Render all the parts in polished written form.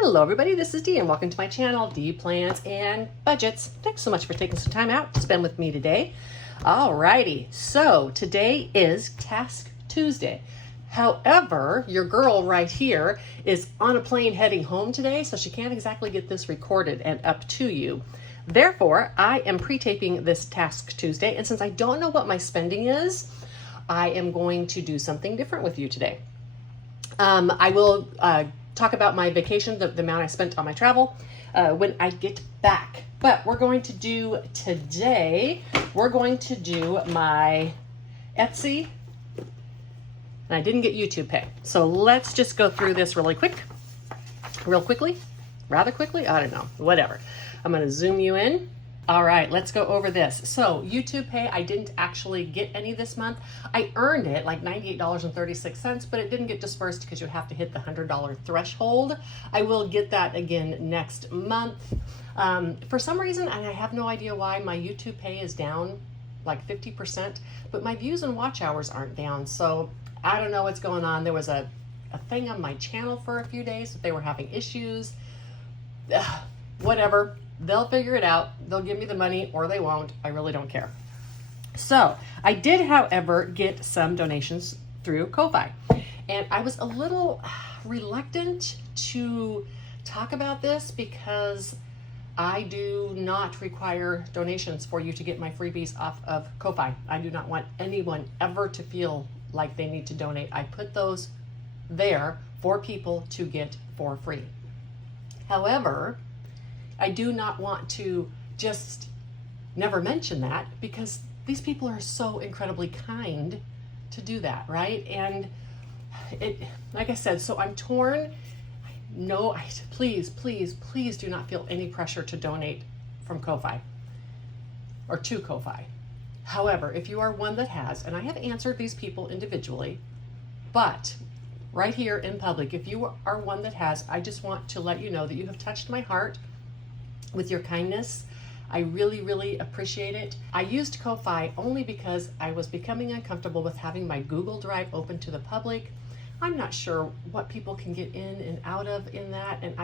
Hello everybody, this is Dee and welcome to my channel, Dee Plans and Budgets. Thanks so much for taking some time out to spend with me today. Alrighty, so today is Task Tuesday. However, your girl right here is on a plane heading home today, so she can't exactly get this recorded and up to you. Therefore, I am pre-taping this Task Tuesday, and since I don't know what my spending is, I am going to do something different with you today. I will talk about my vacation, the amount I spent on my travel when I get back. But we're going to do today, we're going to do my Etsy, and I didn't get YouTube pay. So let's just go through this rather quickly, I don't know, whatever. I'm gonna zoom you in. All right, let's go over this. So YouTube pay, I didn't actually get any this month. I earned it like $98.36, but it didn't get dispersed because you have to hit the $100 threshold. I will get that again next month. For some reason, and I have no idea why, my YouTube pay is down like 50%, but my views and watch hours aren't down. So I don't know what's going on. There was a thing on my channel for a few days that they were having issues. Whatever. They'll figure it out. They'll give me the money or they won't. I really don't care. So I did, however, get some donations through Ko-Fi. And I was a little reluctant to talk about this because I do not require donations for you to get my freebies off of Ko-Fi. I do not want anyone ever to feel like they need to donate. I put those there for people to get for free. However, I do not want to just never mention that because these people are so incredibly kind to do that, right? And it, like I said, so I'm torn. No, please do not feel any pressure to donate from Ko-Fi or to Ko-Fi. However, if you are one that has, and I have answered these people individually, but right here in public, if you are one that has, I just want to let you know that you have touched my heart with your kindness. I really, really appreciate it. I used Ko-Fi only because I was becoming uncomfortable with having my Google Drive open to the public. I'm not sure what people can get in and out of in that, and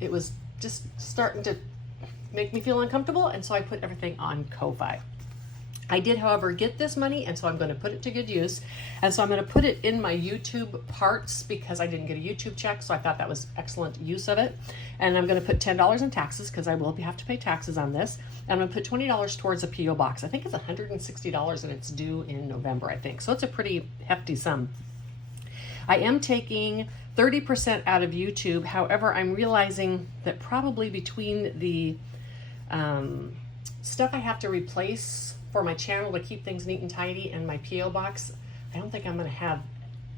it was just starting to make me feel uncomfortable, and so I put everything on Ko-Fi. I did, however, get this money, and so I'm going to put it to good use. And so I'm going to put it in my YouTube parts because I didn't get a YouTube check, so I thought that was excellent use of it. And I'm going to put $10 in taxes because I will have to pay taxes on this. And I'm going to put $20 towards a P.O. box. I think it's $160 and it's due in November, I think. So it's a pretty hefty sum. I am taking 30% out of YouTube. However, I'm realizing that probably between the stuff I have to replace for my channel to keep things neat and tidy and my P.O. box, I don't think I'm going to have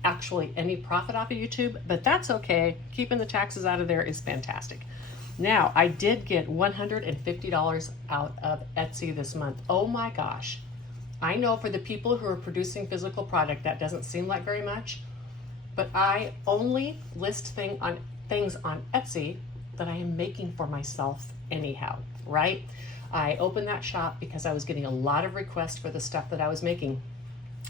actually any profit off of YouTube, but that's okay. Keeping the taxes out of there is fantastic. Now, I did get $150 out of Etsy this month. Oh my gosh. I know for the people who are producing physical product, that doesn't seem like very much, but I only list things on Etsy that I am making for myself anyhow, right? I opened that shop because I was getting a lot of requests for the stuff that I was making.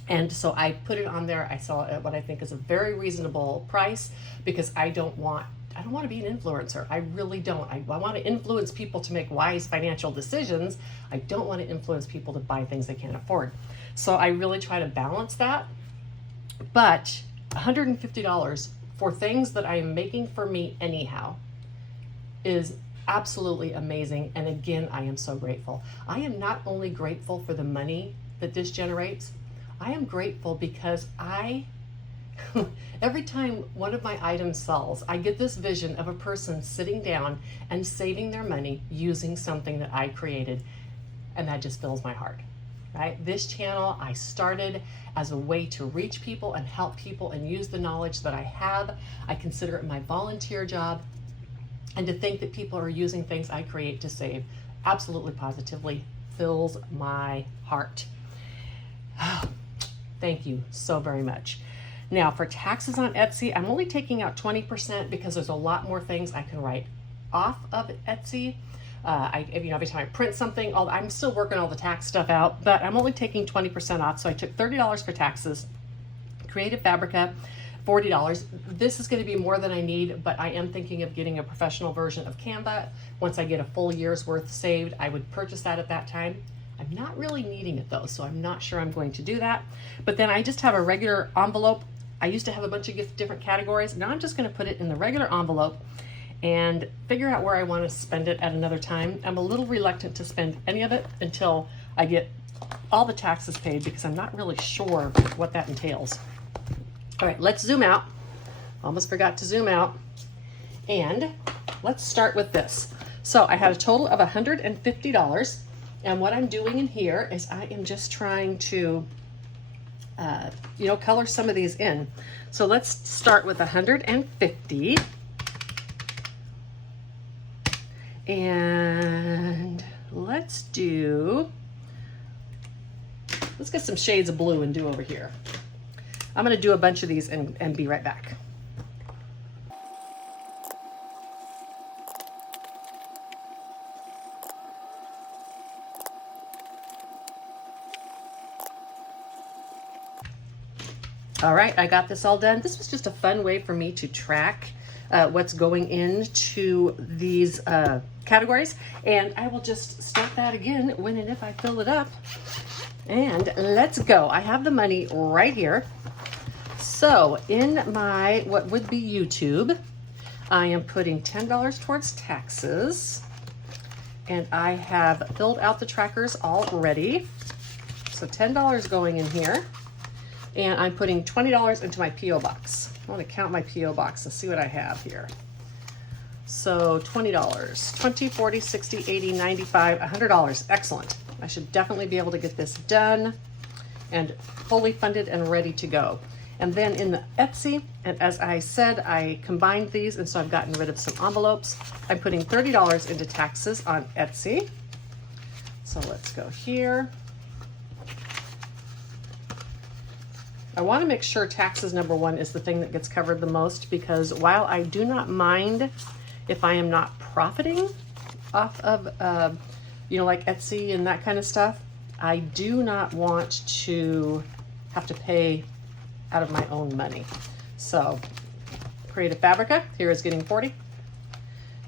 And so I put it on there. I sell it at what I think is a very reasonable price because I don't want to be an influencer. I really don't. I want to influence people to make wise financial decisions. I don't want to influence people to buy things they can't afford. So I really try to balance that. But $150 for things that I am making for me anyhow is absolutely amazing. And again, I am so grateful. I am not only grateful for the money that this generates, I am grateful because every time one of my items sells, I get this vision of a person sitting down and saving their money using something that I created. And that just fills my heart, right? This channel I started as a way to reach people and help people and use the knowledge that I have. I consider it my volunteer job. And to think that people are using things I create to save absolutely positively fills my heart. Thank you so very much. Now for taxes on Etsy, I'm only taking out 20% because there's a lot more things I can write off of Etsy. Every time I print something, I'm still working all the tax stuff out, but I'm only taking 20% off. So I took $30 for taxes, Creative Fabrica, $40. This is going to be more than I need, but I am thinking of getting a professional version of Canva. Once I get a full year's worth saved, I would purchase that at that time. I'm not really needing it though, so I'm not sure I'm going to do that. But then I just have a regular envelope. I used to have a bunch of different categories. Now I'm just going to put it in the regular envelope and figure out where I want to spend it at another time. I'm a little reluctant to spend any of it until I get all the taxes paid, because I'm not really sure what that entails. All right, let's zoom out. Almost forgot to zoom out. And let's start with this. So I had a total of $150. And what I'm doing in here is I am just trying to, color some of these in. So let's start with 150. And let's get some shades of blue and do over here. I'm going to do a bunch of these and be right back. All right, I got this all done. This was just a fun way for me to track what's going into these categories. And I will just start that again when and if I fill it up. And let's go. I have the money right here. So in my, what would be YouTube, I am putting $10 towards taxes. And I have filled out the trackers already. So $10 going in here. And I'm putting $20 into my P.O. box. I want to count my P.O. box and see what I have here. So $20, 20, 40, 60, 80, 95, $100. Excellent. I should definitely be able to get this done and fully funded and ready to go. And then in the Etsy, and as I said, I combined these, and so I've gotten rid of some envelopes. I'm putting $30 into taxes on Etsy. So let's go here. I want to make sure taxes number one is the thing that gets covered the most, because while I do not mind if I am not profiting off of, like Etsy and that kind of stuff, I do not want to have to pay out of my own money. So Creative Fabrica here is getting 40.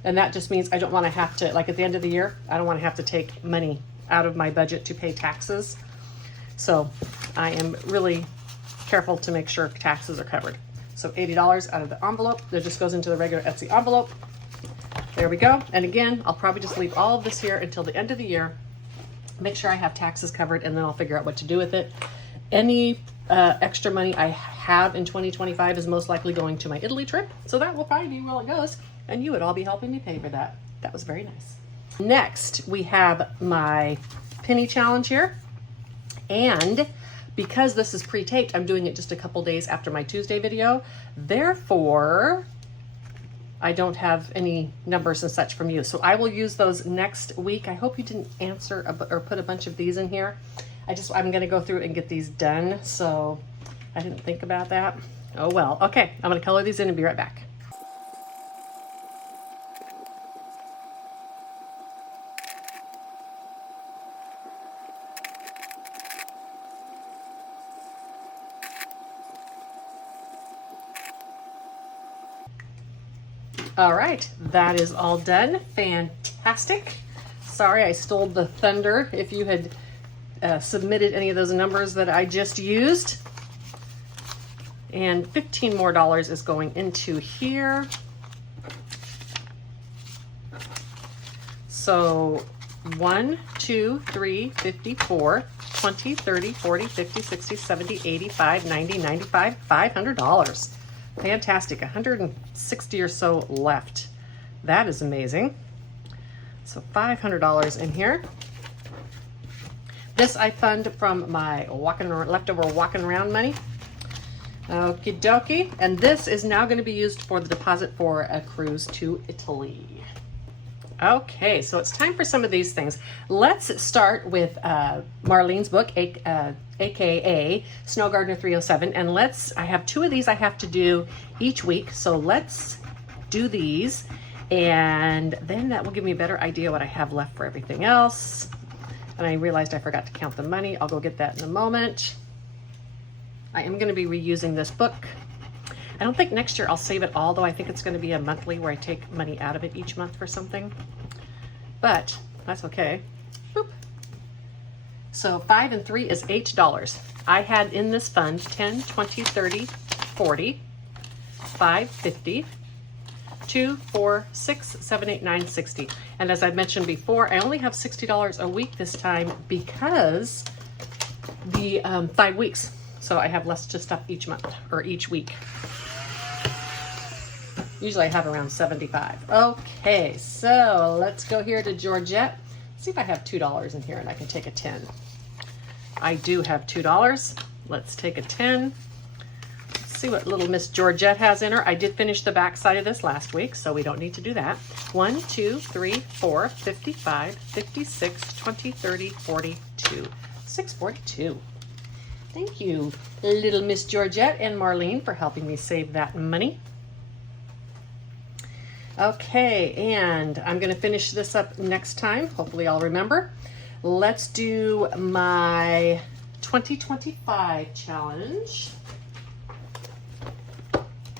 And that just means I don't want to have to, like at the end of the year, I don't want to have to take money out of my budget to pay taxes. So I am really careful to make sure taxes are covered. So $80 out of the envelope. That just goes into the regular Etsy envelope. There we go. And again, I'll probably just leave all of this here until the end of the year. Make sure I have taxes covered, and then I'll figure out what to do with it. Any extra money I have in 2025 is most likely going to my Italy trip. So that will probably be where it goes. And you would all be helping me pay for that. That was very nice. Next, we have my penny challenge here. And because this is pre-taped, I'm doing it just a couple days after my Tuesday video. Therefore, I don't have any numbers and such from you. So I will use those next week. I hope you didn't answer or put a bunch of these in here. I'm gonna go through and get these done. So I didn't think about that. Oh well, okay. I'm gonna color these in and be right back. All right, that is all done. Fantastic. Sorry, I stole the thunder if you had submitted any of those numbers that I just used. And $15 more is going into here. So 1, 2, 3, 54, 20, 30, 40, 50, 60, 70, 85, 90, 95, $500. Fantastic, 160 or so left. That is amazing. So $500 in here. This I fund from my leftover walking around money. Okie dokie. And this is now going to be used for the deposit for a cruise to Italy. Okay, so it's time for some of these things. Let's start with Marlene's book, aka Snow Gardener 307. And I have 2 of these I have to do each week. So let's do these. And then that will give me a better idea what I have left for everything else. And I realized I forgot to count the money. I'll go get that in a moment. I am going to be reusing this book. I don't think next year I'll save it all, though. I think it's going to be a monthly where I take money out of it each month for something. But that's okay. Boop. So 5 and 3 is $8. I had in this fund 10, 20, 30, 40, 5, 50, 2, 4, 6, 7, 8, 9, 60. And as I mentioned before, I only have $60 a week this time because the 5 weeks. So I have less to stuff each month or each week. Usually I have around 75. Okay, so let's go here to Georgette. See if I have $2 in here and I can take a 10. I do have $2. Let's take a 10. Let's see what little Miss Georgette has in her. I did finish the back side of this last week, so we don't need to do that. 1, 2, 3, 4, 55, 56, 20, 30, 42. 642. Thank you, little Miss Georgette and Marlene, for helping me save that money. Okay, and I'm going to finish this up next time. Hopefully I'll remember. Let's do my 2025 challenge.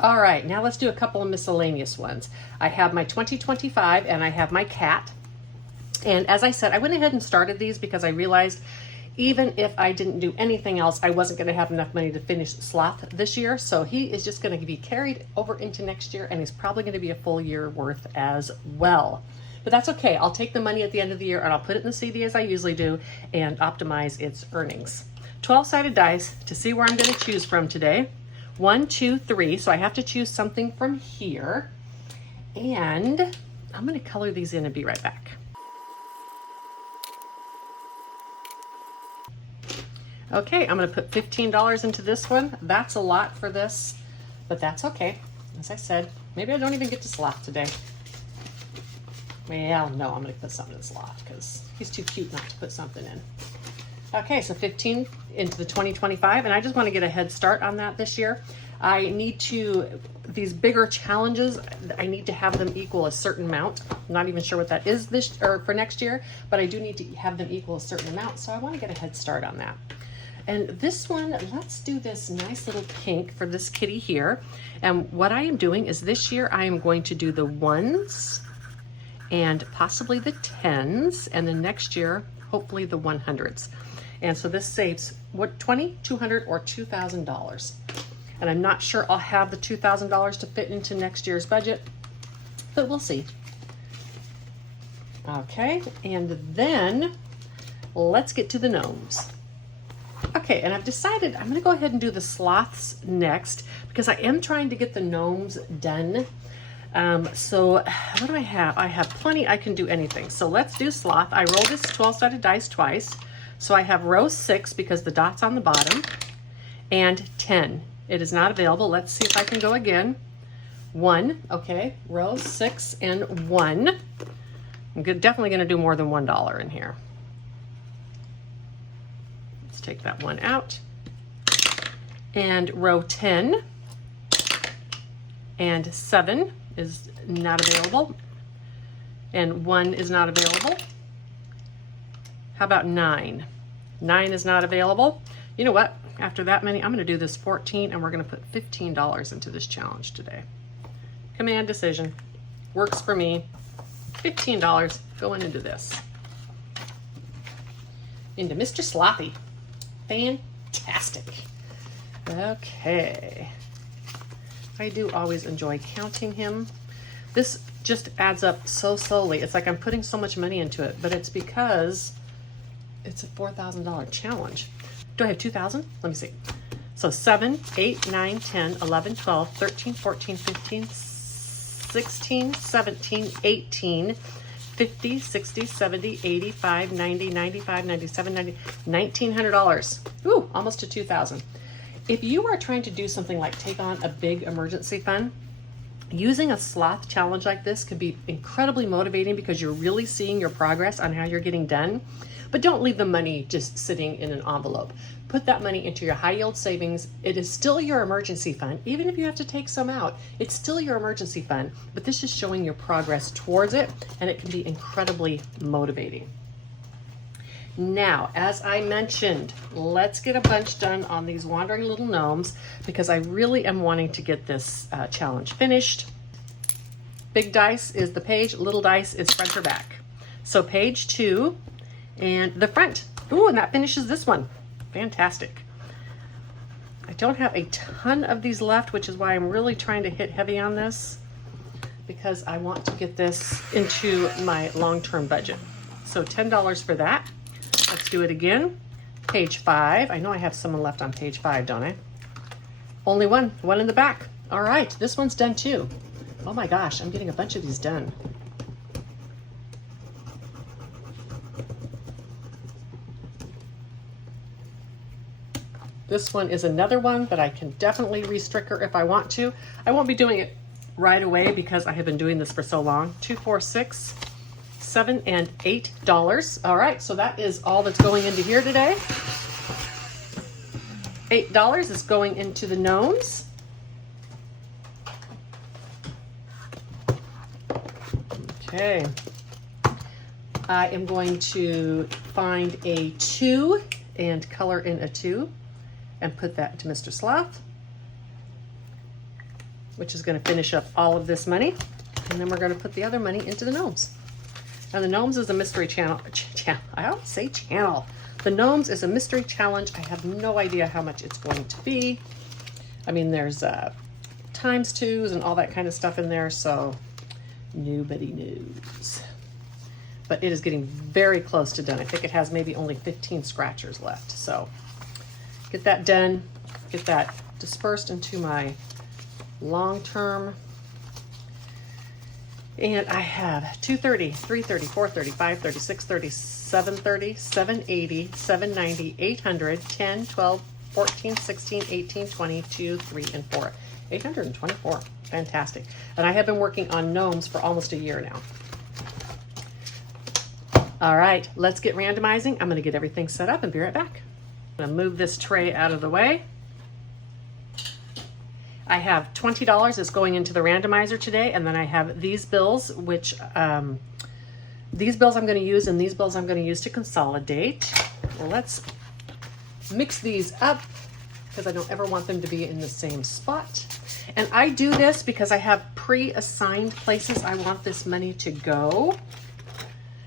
All right, now let's do a couple of miscellaneous ones. I have my 2025 and I have my cat. And as I said, I went ahead and started these because I realized even if I didn't do anything else, I wasn't going to have enough money to finish Sloth this year. So he is just going to be carried over into next year, and he's probably going to be a full year worth as well. But that's okay. I'll take the money at the end of the year and I'll put it in the CD as I usually do and optimize its earnings. 12-sided dice to see where I'm going to choose from today. 1, 2, 3. So I have to choose something from here. And I'm going to color these in and be right back. Okay, I'm going to put $15 into this one. That's a lot for this, but that's okay. As I said, maybe I don't even get to Sloth today. Well, no, I'm going to put something in Sloth because he's too cute not to put something in. Okay, so 15 into the 2025, and I just want to get a head start on that this year. I need to, these bigger challenges, I need to have them equal a certain amount. I'm not even sure what that is this or for next year, but I do need to have them equal a certain amount, so I want to get a head start on that. And this one, let's do this nice little pink for this kitty here. And what I am doing is this year I am going to do the 1s and possibly the 10s, and then next year, hopefully the 100s. And so this saves what, $20, $200, or $2,000. And I'm not sure I'll have the $2,000 to fit into next year's budget, but we'll see. Okay, and then let's get to the gnomes. Okay, and I've decided I'm going to go ahead and do the sloths next because I am trying to get the gnomes done. So what do I have? I have plenty. I can do anything. So let's do sloth. I roll this 12-sided dice twice. So I have row 6 because the dot's on the bottom, and 10. It is not available. Let's see if I can go again. 1. Okay, row 6 and 1. I'm definitely going to do more than $1 in here. Let's take that 1 out. And row 10 and 7 is not available, and 1 is not available. How about 9? 9 is not available. You know what? After that many, I'm going to do this 14, and we're going to put $15 into this challenge today. Command decision. Works for me. $15 going into this. Into Mr. Slothy. Fantastic. Okay. I do always enjoy counting him. This just adds up so slowly. It's like I'm putting so much money into it, but it's because it's a $4,000 challenge. Do I have 2,000? Let me see. So 7, 8, 9, 10, 11, 12, 13, 14, 15, 16, 17, 18, 50, 60, 70, 85, 90, 95, 97, 90, $1,900. Ooh, almost to 2,000. If you are trying to do something like take on a big emergency fund, using a sloth challenge like this could be incredibly motivating because you're really seeing your progress on how you're getting done. But don't leave the money just sitting in an envelope. Put that money into your high yield savings. It is still your emergency fund. Even if you have to take some out, it's still your emergency fund, but this is showing your progress towards it, and it can be incredibly motivating. Now, as I mentioned, let's get a bunch done on these wandering little gnomes because I really am wanting to get this challenge finished. Big dice is the page, little dice is front or back. So page 2 and the front. Ooh, and that finishes this one. Fantastic. I don't have a ton of these left, which is why I'm really trying to hit heavy on this because I want to get this into my long-term budget. So $10 for that. Let's do it again. Page 5. I know I have someone left on page 5, don't I? Only one in the back. All right, this one's done too. Oh my gosh, I'm getting a bunch of these done. This one is another one that I can definitely restricker if I want to. I won't be doing it right away because I have been doing this for so long. 2, 4, 6, 7, and $8. All right, so that is all that's going into here today. $8 is going into the gnomes. Okay. I am going to find a 2 and color in a 2 and put that into Mr. Sloth, which is going to finish up all of this money. And then we're going to put the other money into the gnomes. And the gnomes is a mystery channel. I always say channel. The gnomes is a mystery challenge. I have no idea how much it's going to be. I mean, there's times 2s and all that kind of stuff in there, so nobody knows. But it is getting very close to done. I think it has maybe only 15 scratchers left. So get that done, get that dispersed into my long-term. And I have 230, 330, 430, 530, 630, 730, 780, 790, 800, 10, 12, 14, 16, 18, 20, 2, 3, and 4. 824. Fantastic. And I have been working on gnomes for almost a year now. All right, let's get randomizing. I'm going to get everything set up and be right back. I'm going to move this tray out of the way. I have $20 that's going into the randomizer today, and then I have these bills, which these bills I'm going to use, and these bills I'm going to use to consolidate. Well, let's mix these up because I don't ever want them to be in the same spot. And I do this because I have pre-assigned places I want this money to go.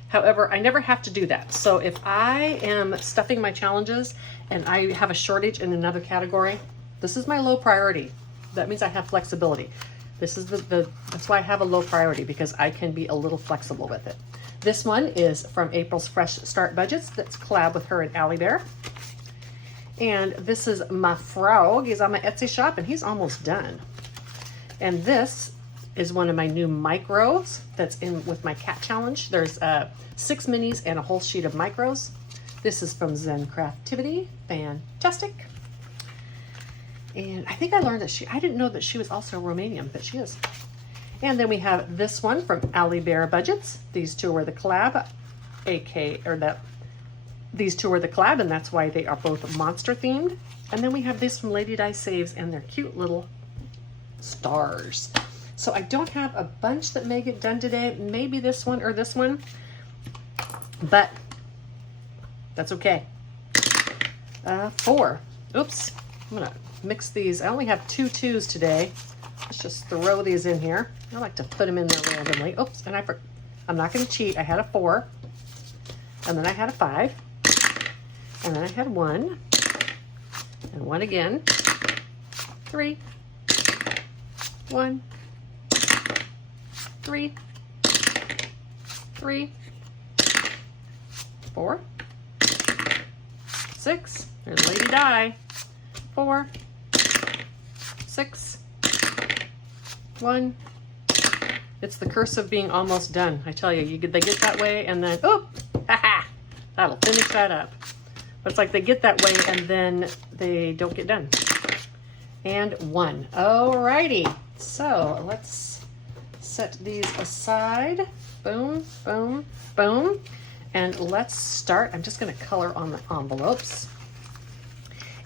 However, I never have to do that. So if I am stuffing my challenges and I have a shortage in another category, this is my low priority. That means I have flexibility. This is that's why I have a low priority, because I can be a little flexible with it. This one is from April's Fresh Start Budgets. That's collab with her and Allie Bear. And this is my frog. He's on my Etsy shop and he's almost done. And this is one of my new micros that's in with my cat challenge. There's 6 minis and a whole sheet of micros. This is from Zen Craftivity. Fantastic. And I think I learned that I didn't know that she was also Romanian, but she is. And then we have this one from Allie Bear Budgets. These two were the collab, these two were the collab, and that's why they are both monster themed. And then we have this from Lady Di Saves, and they're cute little stars. So I don't have a bunch that may get done today. Maybe this one or this one, but that's okay. 4. Oops, I'm gonna mix these. I only have 2 2s today. Let's just throw these in here. I like to put them in there randomly. Oops, and I'm not gonna cheat. I had a 4, and then I had a 5, and then I had 1, and 1 again, 3, 1, 3, 3, 4, 6. There's Lady Di. 4, 6, 1. It's the curse of being almost done. I tell you, they get that way and then, oh, haha, that'll finish that up. But it's like they get that way and then they don't get done. And 1. Alrighty. So let's set these aside. Boom, boom, boom. And let's start. I'm just going to color on the envelopes.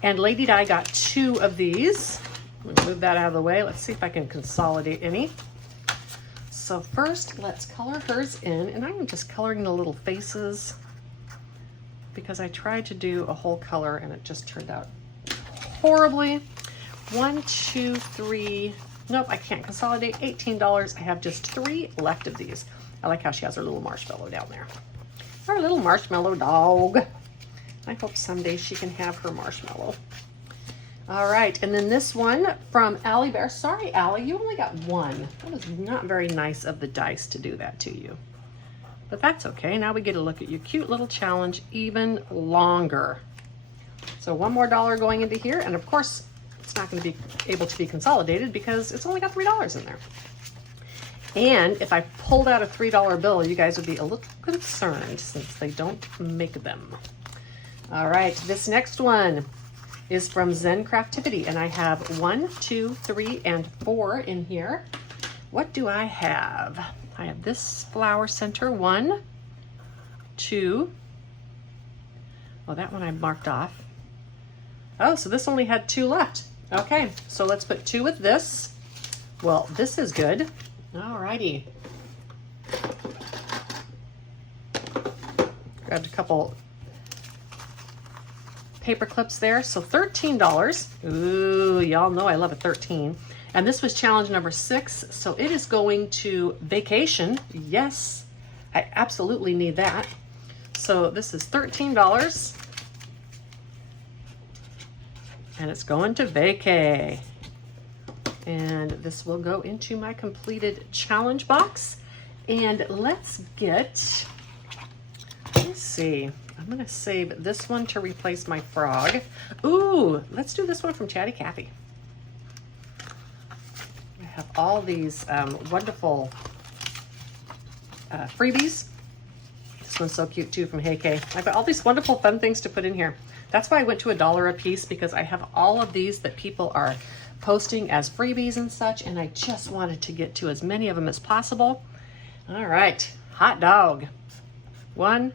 And Lady Di got 2 of these. I'm gonna move that out of the way. Let's see if I can consolidate any. So first, let's color hers in. And I'm just coloring the little faces because I tried to do a whole color and it just turned out horribly. 1, 2, 3. Nope, I can't consolidate. $18. I have just 3 left of these. I like how she has her little marshmallow down there. Our little marshmallow dog. I hope someday she can have her marshmallow. All right, and then this one from Allie Bear. Sorry, Allie, you only got 1. That was not very nice of the dice to do that to you. But that's okay. Now we get to look at your cute little challenge even longer. So $1 more going into here, and of course, it's not going to be able to be consolidated because it's only got $3 in there. And if I pulled out a $3 bill, you guys would be a little concerned since they don't make them. All right, this next one is from Zen Craftivity, and I have 1, 2, 3, and 4 in here. What do I have? I have this flower center, 1, 2. Oh, that one I marked off. Oh, so this only had 2 left. Okay, so let's put 2 with this. Well, this is good. Alrighty. Grabbed a couple paper clips there. So $13. Ooh, y'all know I love a 13. And this was challenge number 6. So it is going to vacation. Yes, I absolutely need that. So this is $13. And it's going to vacay. And this will go into my completed challenge box. And let's see. I'm gonna save this one to replace my frog. Ooh, let's do this one from Chatty Cathy. I have all these wonderful freebies. This one's so cute too from Hey Kay. I've got all these wonderful fun things to put in here. That's why I went to $1 a piece, because I have all of these that people are posting as freebies and such, and I just wanted to get to as many of them as possible. All right, hot dog. 1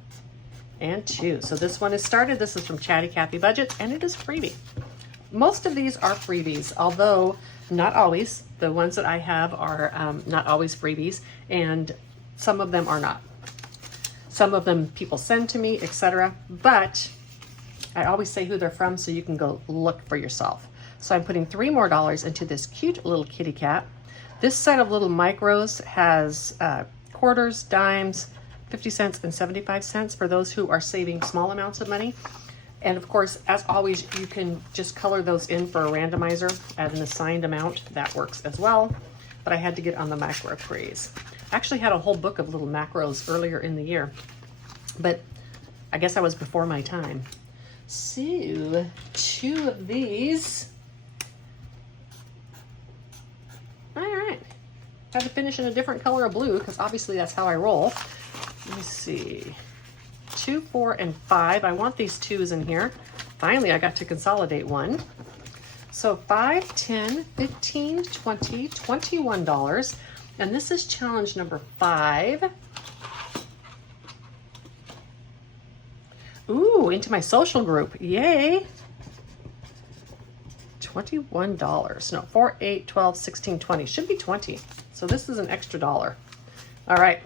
and 2. So this one is started. This is from Chatty Cathy Budgets, and it is freebie. Most of these are freebies, although not always. The ones that I have are not always freebies, and some of them are not. Some of them people send to me, etc. But I always say who they're from so you can go look for yourself. So I'm putting $3 more into this cute little kitty cat. This set of little micros has quarters, dimes, 50 cents, and 75 cents for those who are saving small amounts of money. And of course, as always, you can just color those in for a randomizer at an assigned amount. That works as well. But I had to get on the macro craze. I actually had a whole book of little macros earlier in the year, but I guess I was before my time. So 2 of these. All right. Had to finish in a different color of blue because obviously that's how I roll. Let me see. 2, 4, and 5. I want these 2s in here. Finally, I got to consolidate one. So 5, 10, 15, 20, $21. And this is challenge number 5. Ooh, into my social group. Yay. $21. No, 4, 8, 12, 16, 20. Should be 20. So this is an extra $1. All right,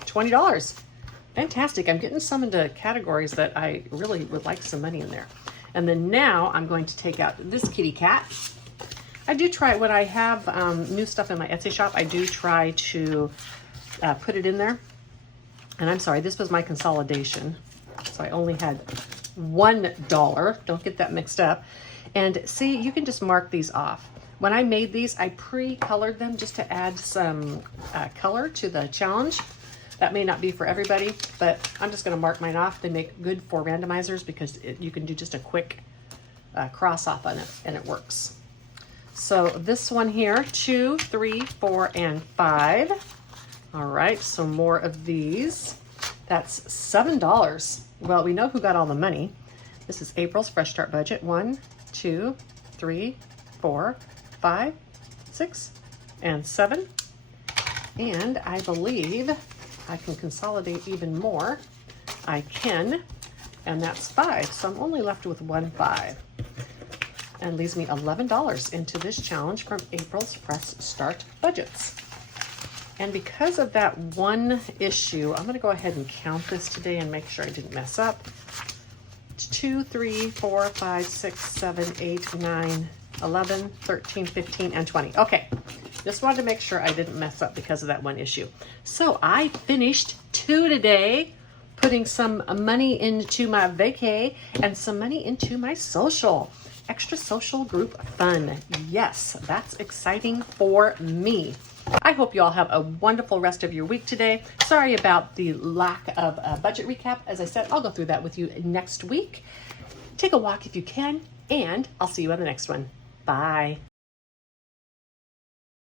$20. Fantastic. I'm getting some into categories that I really would like some money in there. And then now I'm going to take out this kitty cat. I do try, when I have new stuff in my Etsy shop, I do try to put it in there. And I'm sorry, this was my consolidation. So I only had $1. Don't get that mixed up. And see, you can just mark these off. When I made these, I pre-colored them just to add some color to the challenge. That may not be for everybody, but I'm just going to mark mine off. They make good for randomizers because you can do just a quick cross off on it and it works. So this one here, 2, 3, 4, and 5. All right, so more of these. That's $7. Well, we know who got all the money. This is April's Fresh Start Budget. 1, 2, 3, 4, 5, 6, and 7. And I believe I can consolidate even more. I can, and that's 5. So I'm only left with 1 5. And leaves me $11 into this challenge from April's Fresh Start Budgets. And because of that one issue, I'm going to go ahead and count this today and make sure I didn't mess up. 2, 3, 4, 5, 6, 7, 8, 9, 11, 13, 15, and 20. Okay, just wanted to make sure I didn't mess up because of that one issue. So I finished 2 today, putting some money into my vacay and some money into my social. Extra social group fun. Yes, that's exciting for me. I hope you all have a wonderful rest of your week today. Sorry about the lack of a budget recap. As I said, I'll go through that with you next week. Take a walk if you can, and I'll see you on the next one. Bye.